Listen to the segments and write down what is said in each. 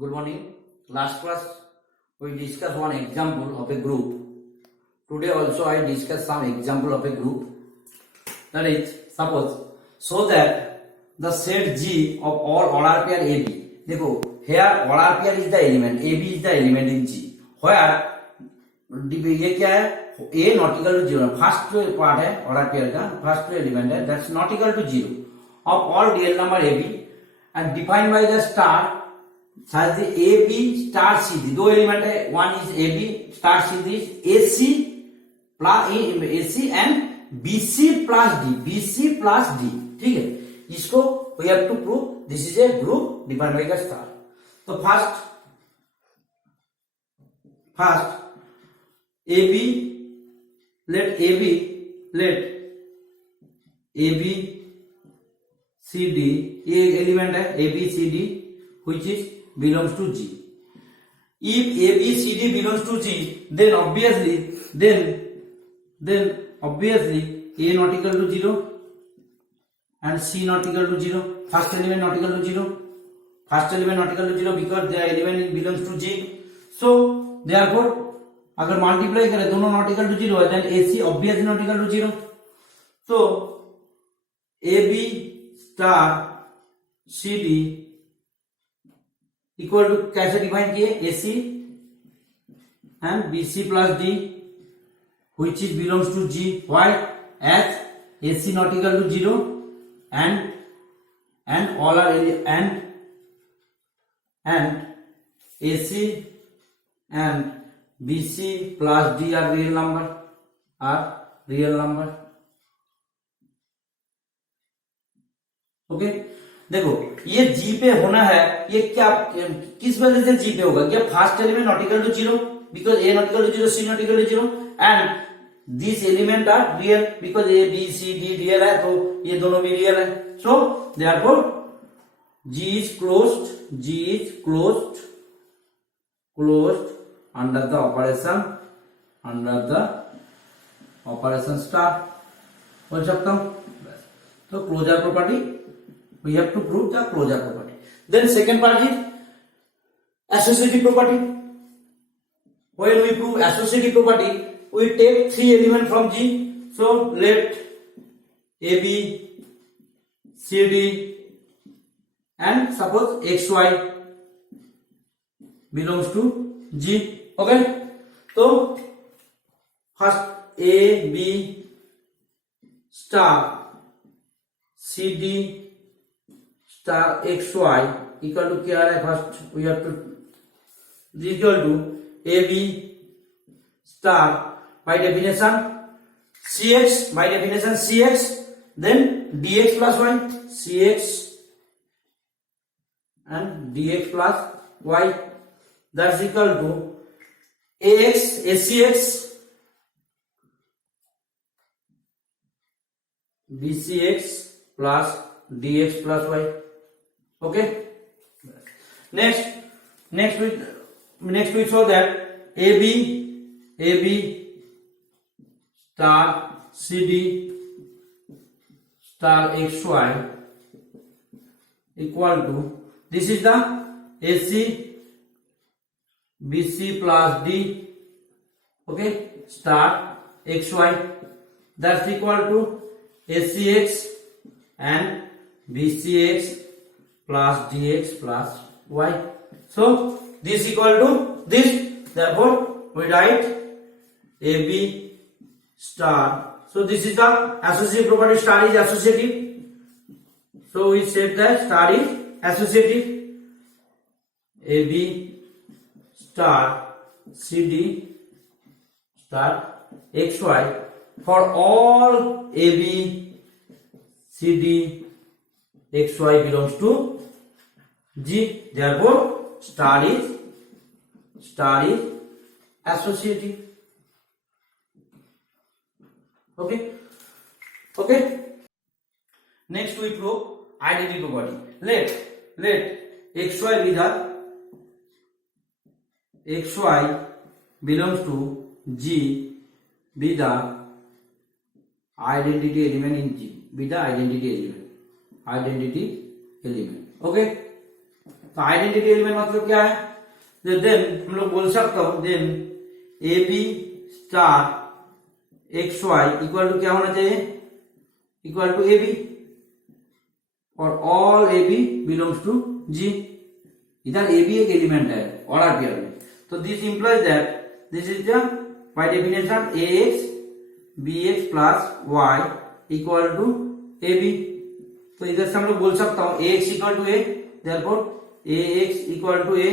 Good morning. Last class we discussed one example of a group. Today also I discuss some example of a group. That is, suppose so that the set G of all order pair AB. देखो here order pair is the element, AB is the element in G. Where ये क्या है? A not equal to 0. First part है order pair का, first element है, that's not equal to 0 of all real number AB and defined by the star such the AB star C. दो एलिमेंट है, one is AB star C is AC plus AC and BC plus D. BC plus D, ठीक है? इसको we have to prove this is a group defined by the star. तो first AB let AB CD ये एलिमेंट है ABCD which is belongs to G. If ABCD belongs to G, then obviously A not equal to 0 and C not equal to 0. First element not equal to 0. First element not equal to 0 because the element belongs to G. So therefore अगर multiply करें दोनों not equal to 0 है then AC obviously not equal to 0. तो AB star CD equal to कैसे define किए? AC and BC plus D which is belongs to G. Why? As AC not equal to 0 and all are and AC and BC plus D are real number. Okay देखो ये G पे होना है, ये क्या किस वजह से G पे होगा? क्या first element not equal to 0 because A not equal to 0, C not equal to 0 and this element are real because A B C D real है, तो ये दोनों भी रियल है. So therefore G is closed under the operation star. बोल सकता हूं. तो closure property we have to prove the closure property. Then second part is associative property. When we prove associative property, we take three elements from G. So let AB, CD and suppose XY belongs to G. Okay, so first AB star CD star XY equal to क्या है? First we have to equal to AB star by definition CX then DX plus Y, CX and DX plus Y, that's equal to ACX BCX plus DX plus Y. Okay, next we show that AB star CD star XY equal to, this is the AC BC plus D, okay, star XY, that's equal to ACX and BCX plus DX plus Y. So this equal to this, therefore we write AB star. So this is the associative property, star is associative. So we said that star is associative. AB star CD star XY for all AB CD XY belongs to G. Therefore star is associative. Okay, next we prove identity property. Let XY with XY belongs to G be the identity element in G, be the identity element. Okay, तो identity element मतलब क्या है? Then हम लोग बोल सकते हो then A B star X Y equal to क्या होना चाहिए? इक्वल टू ए बी और all A B belongs to G. इधर ए बी एक एलिमेंट है ऑर्डर पेयर में, तो this implies that this is the by definition A X B X plus Y equal to A B. तो इधर से हम लोग बोल सकता हूं A X equal to A, therefore A X equal to A,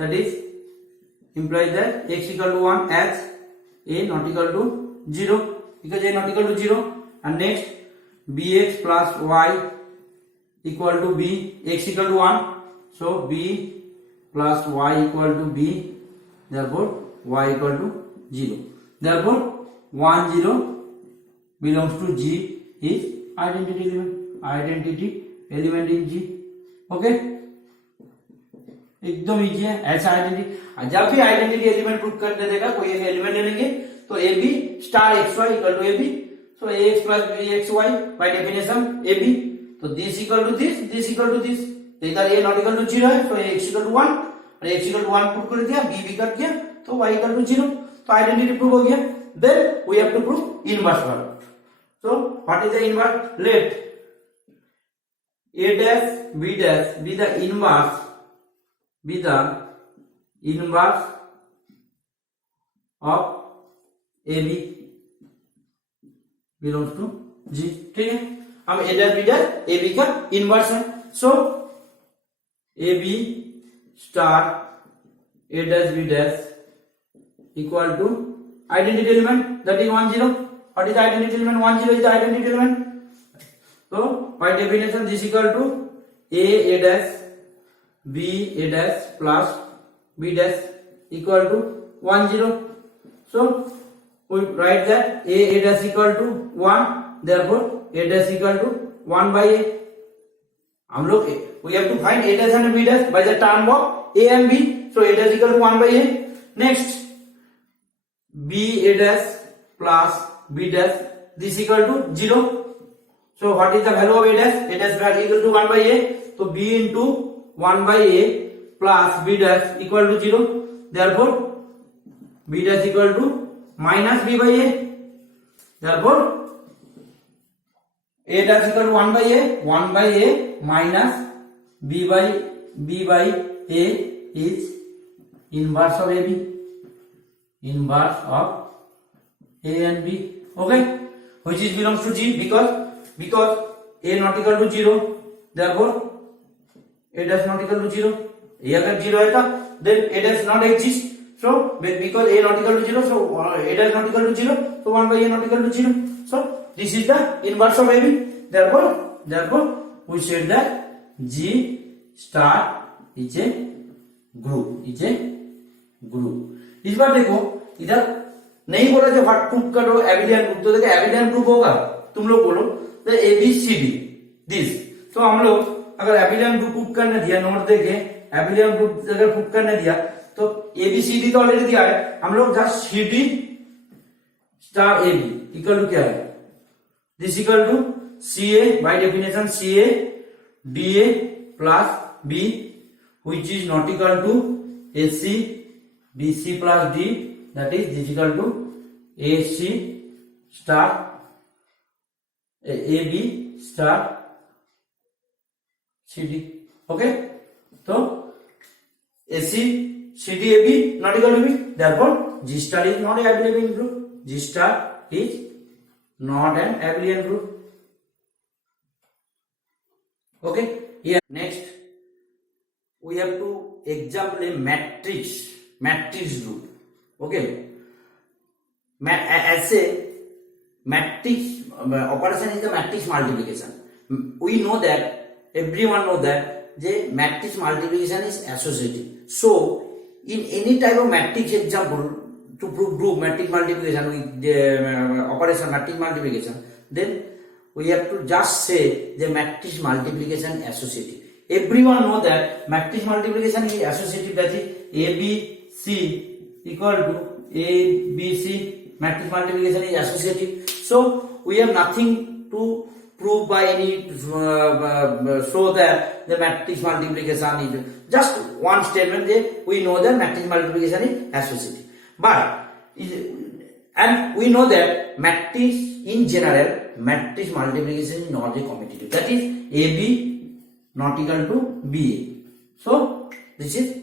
that is implies that x equal to 1 as a not equal to 0 because a not equal to 0, and next bx plus y equal to b, x equal to 1, so b plus y equal to b, therefore y equal to 0, therefore 1 0 belongs to G is identity element in G. Okay, एकदम इजी है ऐसा आइडेंटिटी। जब भी identity element prove करने देगा कोई एक एलिमेंट ले लेंगे, तो A B star X Y equal to A B, so A X plus B X Y by definition A B, तो this equal to this equal to this, तो इधर ए नॉट इक्वल टू 0 है, तो एक्स इक्वल टू 1 और x equal to 1 प्रूव कर दिया, बी भी कर दिया, तो वाई इक्वल टू 0, तो आइडेंटिटी प्रूव हो गया। Then we have to prove inverse word. So what is the inverse? Let a dash b dash be the inverse of AB belongs to G। ठीक है, अब a dash b dash AB का इनवर्स है, सो AB star a dash b dash equal to identity element that is 1 0. What is the identity element? 1 0 is the identity element. So by definition this equal to a dash b a dash plus b dash equal to 1 0. So we write that a dash equal to 1, therefore a dash equal to 1 by a. हम लोग we have to find a dash and b dash by the term of a and b, so a dash equal to 1 by a. Next b a dash plus b dash, this equal to 0. So what is the value of a dash? A dash value equal to 1 by a, so b into 1 by a plus b dash equal to 0, therefore b dash equal to minus b by a, therefore a dash equal to 1 by a minus b by a is inverse of ab, inverse of a and b. Okay, which is belongs to G because a not equal to 0, therefore a dash not equal to 0. a अगर 0 है then a dash not exist, so because a not equal to 0, so a dash not equal to 0, so 1 by a not equal to 0, so this is the inverse of AB, therefore we said that G star is a group, इस बार देखो इधर नहीं बोला जो what proof करो abelian group, तो देखो abelian group होगा, तुम लोग बोलो तो A B C D this, तो हम लोग अगर एबिलियन ग्रुप प्रूफ करने दिया, नोट देखे एबिलियन ग्रुप अगर प्रूफ करने दिया तो ए बी सी डी तो ऑलरेडी दिया है, हम लोग just C D star A B equal to क्या है? This equal to C A by definition C A D A plus B which is not equal to A C D C plus D, that is this equal to AC star AB star CD. Okay, so AC CD AB not equal to B, therefore G star is not an abelian group. G star is not an abelian group. Okay, here next we have to example a matrix group. Okay, as a matrix operation is the matrix multiplication. We know that, everyone know that the matrix multiplication is associative. So in any type of matrix example to prove group matrix multiplication with the operation matrix multiplication, then we have to just say the matrix multiplication associative. Everyone know that matrix multiplication is associative, that is A B C equal to A B C, matrix multiplication is associative. So we have nothing to prove by any show that the matrix multiplication is just one statement that we know that matrix multiplication is associative. But and we know that matrix in general, matrix multiplication is not a commutative. That is AB not equal to BA. So this is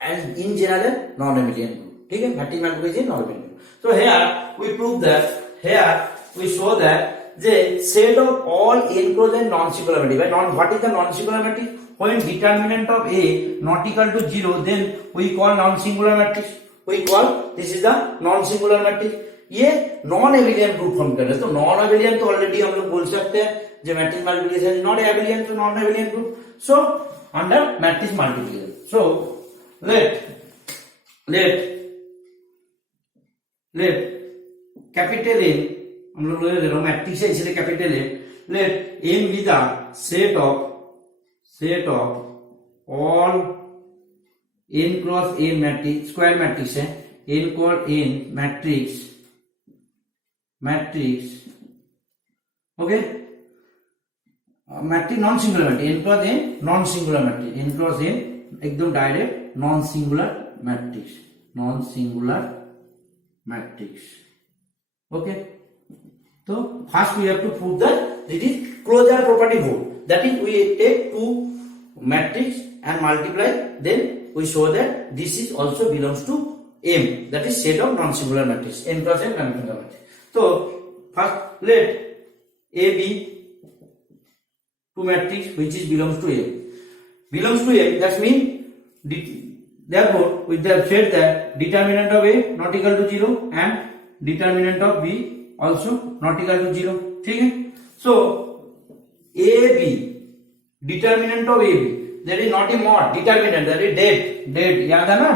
and in general non-abelian group. Okay, matrix multiplication non-abelian group. So here we prove that, here we show that the set of all n cross n non-singular matrix. What is the non-singular matrix? When determinant of A not equal to 0, then we call non-singular matrix. We call this is the non-singular matrix. ये non abelian group form कर रहे हैं. तो non एबिलियन तो ऑलरेडी हम लोग बोल सकते हैं जो matrix multiplication is not abelian, तो non abelian group. So under matrix multiplication, so let capital A हम लोग ले रहे हैं मैट्रिक्स है इसलिए capital A. Let M be the set of all n cross n matrix, square matrix है, n cross n matrix okay, matrix non singular matrix, n cross n non singular matrix, n cross n एकदम direct non singular matrix. Okay, तो first we have to prove that it is closure property hold. That is we take two matrix and multiply, then we show that this is also belongs to M, that is set of non-singular matrix, n cross n non-singular matrix. So first let A be two matrix which is belongs to M. Belongs to M, that means therefore we have said that determinant of A not equal to 0 and determinant of B also not equal to 0. ठीक है. So A B determinant of A B, that is not a mod, determinant, that is date याद है ना,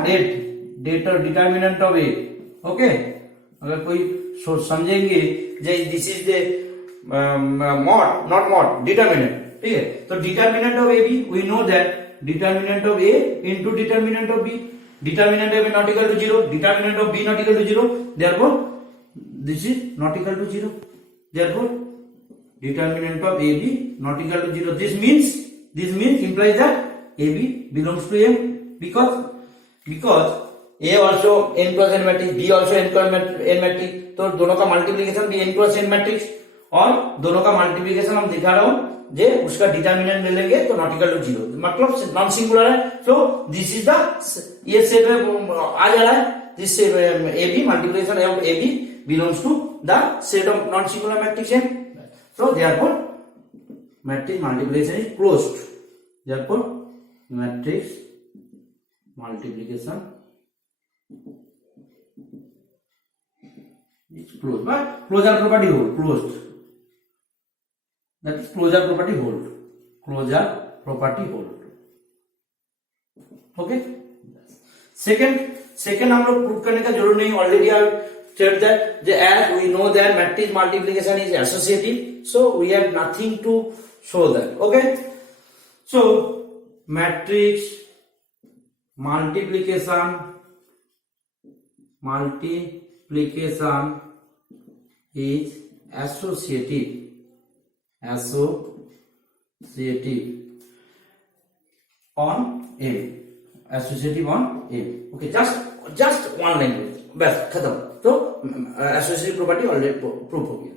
date और determinant of A. Okay, अगर कोई समझेंगे this is the mod not mod, determinant. ठीक है, तो determinant of A B we know that determinant of A into determinant of B, determinant of A not equal to 0, determinant of B not equal to 0, therefore this is not equal to 0, therefore determinant of A B not equal to 0. This means implies that AB belongs to M, because A also n cross n matrix, B also n cross n matrix, तो दोनों का मल्टीप्लिकेशन भी n cross n matrix, और दोनों का मल्टीप्लिकेशन हम दिखा रहा हूं जे उसका डिटर्मिनेंट ले लेंगे तो नॉट इक्वल टू 0, मतलब नॉन सिंगुलर है. सो दिस इज द ये सेट में आ जा रहा है, this AB multiplication of AB belongs to the set of non singular matrix M. So therefore matrix multiplication is closed. Therefore matrix multiplication is closed. But closure property hold, closed. That is closure property hold. Closure property hold. Okay. Second हम लोग प्रूव करने का जरूर नहीं, already I said that as we know that matrix multiplication is associative, so we have nothing to show that. Okay, so matrix multiplication is associative on M, associative on M. Okay, just one language, बस खत्म. तो associative property already proof हो गया.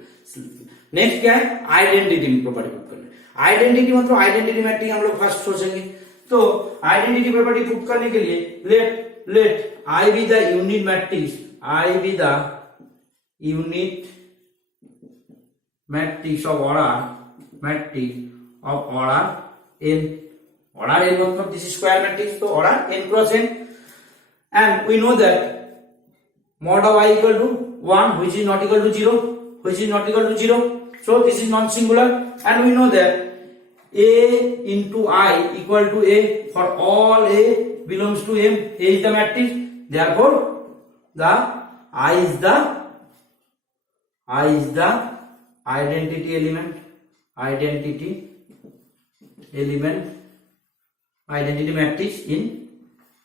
नेक्स्ट क्या है, identity property proof करना. आइडेंटिटी मतलब identity matrix हम लोग फर्स्ट सोचेंगे. तो आइडेंटिटी प्रॉपर्टी प्रूफ करने के लिए let I be the unit matrix, I be the unit matrix of order N. Order N मतलब दिस स्क्वायर मैट्रिक्स, तो order N cross N, and we know that mod of I equal to 1, which is not equal to 0, so this is non singular, and we know that A into I equal to A for all A belongs to M. A is the matrix, therefore the I is the identity element, identity matrix in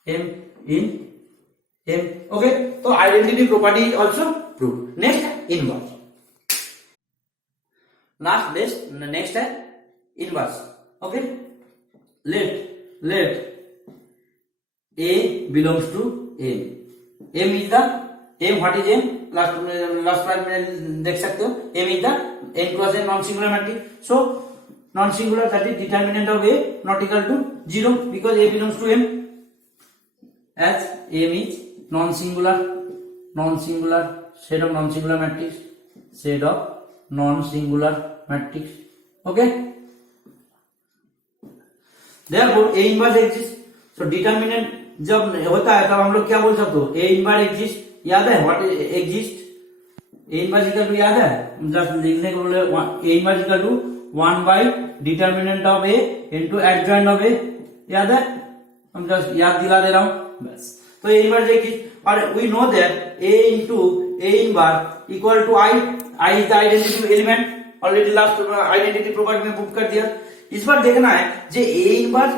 M. Okay, so identity property is also proved. Next, inverse. Next है inverse. Okay, let A belongs to M. M is the M. What is M? Last slide में देख सकते हो. M is the n cross n non-singular matrix. So non-singular, that is determinant of A not equal to 0 because A belongs to M. As M is non-singular set of non-singular matrix. Okay. Therefore A inverse exists. So determinant जब होता है तब हम लोग क्या बोल सकते हो? A inverse exist. याद है what exist? A inverse equal to याद है? जस्ट लिखने को बोले A inverse equal to 1 by determinant of A into adjoint of A. याद है? हम जस्ट याद दिला दे रहा हूं बस. तो A inverse exist और we know that A into A inverse equal to I. I is the identity element. Already last identity property में बुक कर दिया. इस बार देखना है जे A inverse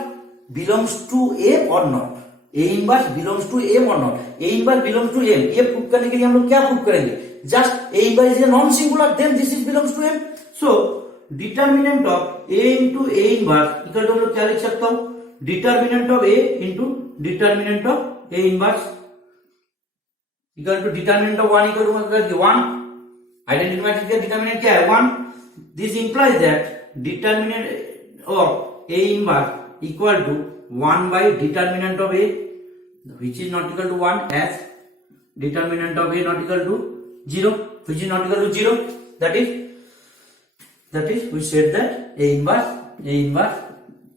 belongs to A or not. A inverse belongs to M or not. A inverse belongs to M. ये प्रूव करने के लिए हम लोग क्या प्रूव करेंगे? Just A inverse is a non-singular, then this is belongs to M. So determinant of A into A inverse equal to हम लोग क्या लिख सकता हूँ? Determinant of A into determinant of A inverse equal to determinant of 1 equal to मतलब 1. Identity matrix का डिटरमिनेंट क्या है? 1. This implies that determinant of A inverse equal to 1 by determinant of A, which is not equal to 1, as determinant of A not equal to 0, which is not equal to 0. That is we said that A inverse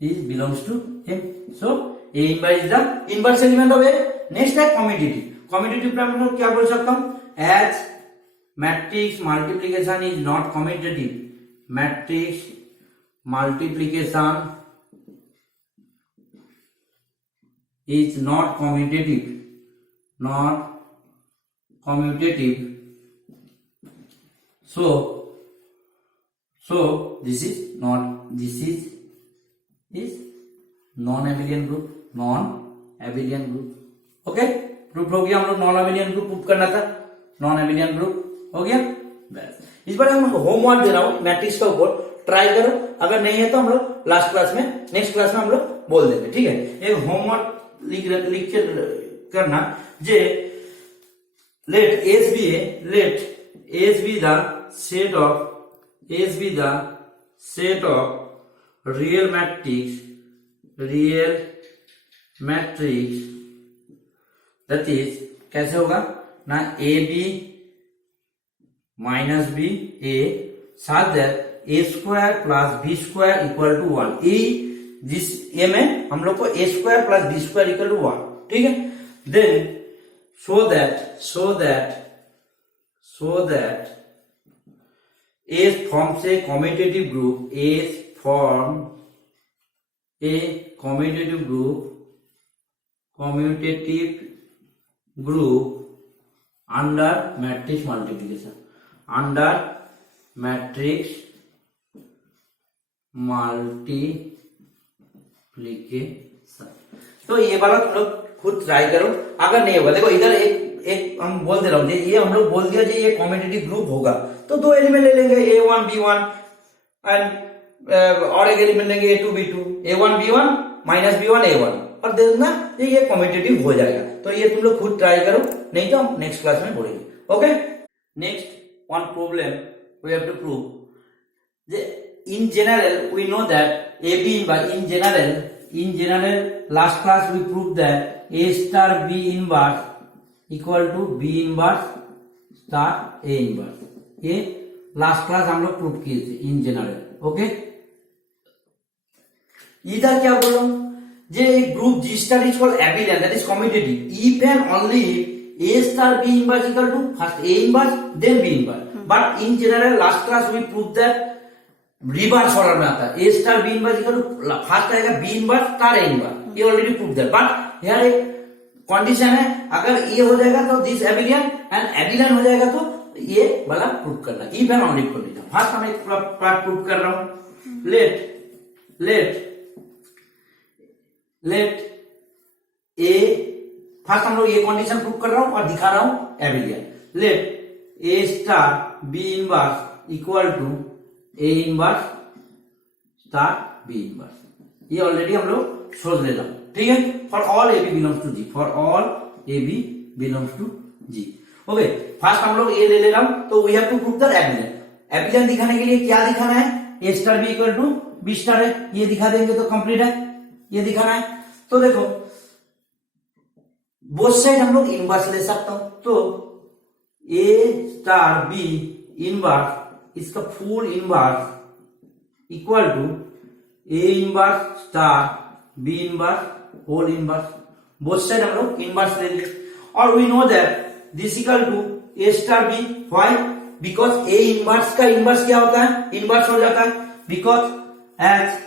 is belongs to M. So A inverse is the inverse element of A. Next है commutative पे हम लोग क्या बोल सकता हूँ? As matrix multiplication is not commutative. Matrix multiplication is not commutative. So this is non-abelian group. Okay, proof हो गया. हम लोग नॉन एबिलियन ग्रुप प्रूफ करना था. नॉन एबिलियन ग्रुप हो गया बस. इस बार हम होमवर्क दे रहा हूँ मैट्रिक्स का ऊपर, ट्राई करो. अगर नहीं है तो हम लोग नेक्स्ट क्लास में हम लोग बोल देंगे. ठीक है, एक होमवर्क लिख के करना जे let S be the set of real matrix that is कैसे होगा ना A B minus B A such that A square plus B square equal to 1. जिस ए में हम लोग को A square plus B square equal to 1. ठीक है, then so that A forms a commutative group. A form a commutative group under matrix multiplication. तो ये वाला तुम लोग खुद ट्राई करो. अगर नहीं होगा, देखो इधर एक हम बोल दे रहा हूँ, ये हम लोग बोल दिया ये कॉम्पिटिटिव ग्रुप होगा तो दो एलिमेंट ले लेंगे A1 B1 एंड और एक एलिमेंट लेंगे A2 B2, A1 B1 minus B1 A1 और देखना ये कॉम्पिटिटिव हो जाएगा. तो ये तुम लोग खुद ट्राई करो, नहीं तो हम नेक्स्ट क्लास में बोलेंगे. Okay, next one problem we have to prove. In general, we know that AB in general, last class we proved that A star B inverse equal to B inverse star A inverse. ये last class हम लोग प्रूव किए थे in general. Okay, इधर क्या बोल रहा हूं, जे group G star is called abelian, that is commutative if and only A star B inverse equal to first A inverse then B inverse. But in general last class we proved that reverse order में आता है. A star B inverse equal to first आएगा B इनवर्स star A inverse. ये already prove that. But यहाँ एक कंडीशन है, अगर ये हो जाएगा तो दिस एबिलियन एंड एबिलियन हो जाएगा तो ये वाला प्रूव करना. If and only condition. First हम एक पार्ट प्रूव कर रहा हूं. लेट A फर्स्ट हम लोग ये कंडीशन प्रूव कर रहा हूं और दिखा रहा हूं abelian. Let A star B inverse equal to A inverse star B inverse. ये ऑलरेडी हम लोग सोच लेना, ठीक है। For all A B belongs to G, for all A B belongs to G. Okay, first हम लोग ए ले रहा हूं, तो we have to prove the abelian. Abelian दिखाने के लिए क्या दिखाना है, A star B equal to B star है, ये दिखा देंगे तो कंप्लीट है, ये दिखाना है। तो देखो बोथ साइड हम लोग इनवर्स ले सकता हूं, तो ए स्टार बी इनवर्स, इसका full inverse equal to A inverse star B inverse whole inverse. Both side हम लोग इनवर्स ले लिए, और we know that this equal to A star B. Why? Because A inverse का inverse क्या होता है, इनवर्स हो जाता है, बिकॉज एच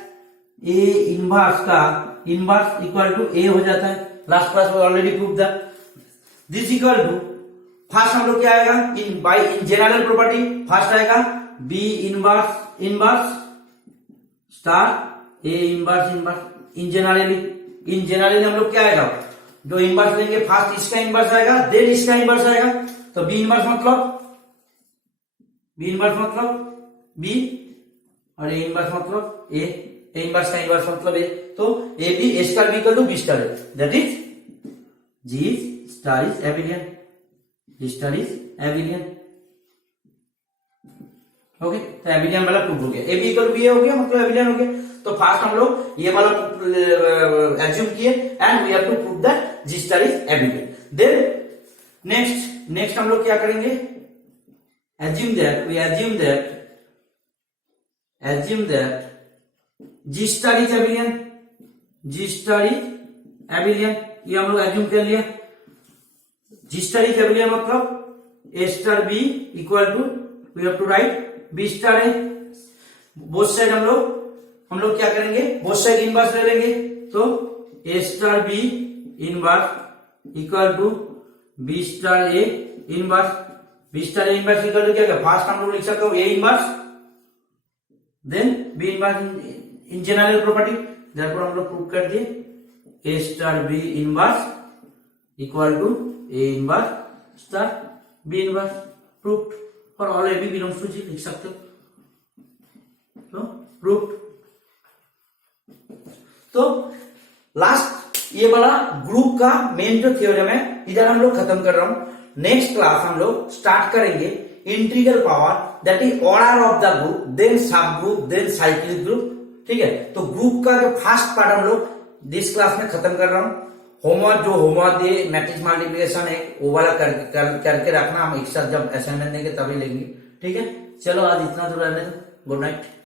ए इनवर्स का इनवर्स इक्वल टू ए हो जाता है। लास्ट क्लास में already prove that. This equal to first हम लोग क्या आएगा, in by in general property first आएगा B inverse inverse star A inverse inverse. In generally हम लोग क्या आएगा, जो इनवर्स लेंगे फर्स्ट इसका इनवर्स आएगा, देन इसका इनवर्स आएगा। तो बी इनवर्स मतलब बी और ए इनवर्स मतलब ए इनवर्स का इनवर्स मतलब ए। तो A B A star B equal to B star है, that is G star is abelian, G star is abelian. Okay, तो एबिलियन वाला प्रूफ हो गया, A B equal to B हो गया मतलब एबिलियन हो गया। तो फर्स्ट हम लोग ये वाला एज्यूम किए and we have to prove that G star is abelian. Then next हम लोग क्या करेंगे, assume that G star is abelian, G star is abelian। ये हम लोग assume कर लिया। G star is abelian मतलब A star B equal to we have to write B star है। बोथ साइड हम लोग क्या करेंगे, बोथ साइड इनवर्स ले लेंगे, तो A star B inverse equal to B star A inverse. B star A inverse equal to क्या है, फर्स्ट हम लोग लिख सकते हो A inverse then B inverse in general property. Therefore हम लोग प्रूव कर दिए A star B inverse equal to A inverse star B inverse. Proved for all A B belongs to G लिख सकते हो, तो प्रूव्ड। तो लास्ट ये वाला ग्रुप का मेन जो थ्योरम है इधर हम लोग खत्म कर रहा हूं। नेक्स्ट क्लास हम लोग स्टार्ट करेंगे integral power, that is order of the group, then subgroup, then cyclic group. ठीक है, तो ग्रुप का जो फर्स्ट पार्ट हम लोग दिस क्लास में खत्म कर रहा हूं। होमवर्क दे मैट्रिक्स मल्टीप्लिकेशन है वो वाला करके रखना, हम एक साथ जब असाइनमेंट देंगे तभी लेंगे। ठीक है, चलो आज इतना दूर रहने दो, गुड नाइट।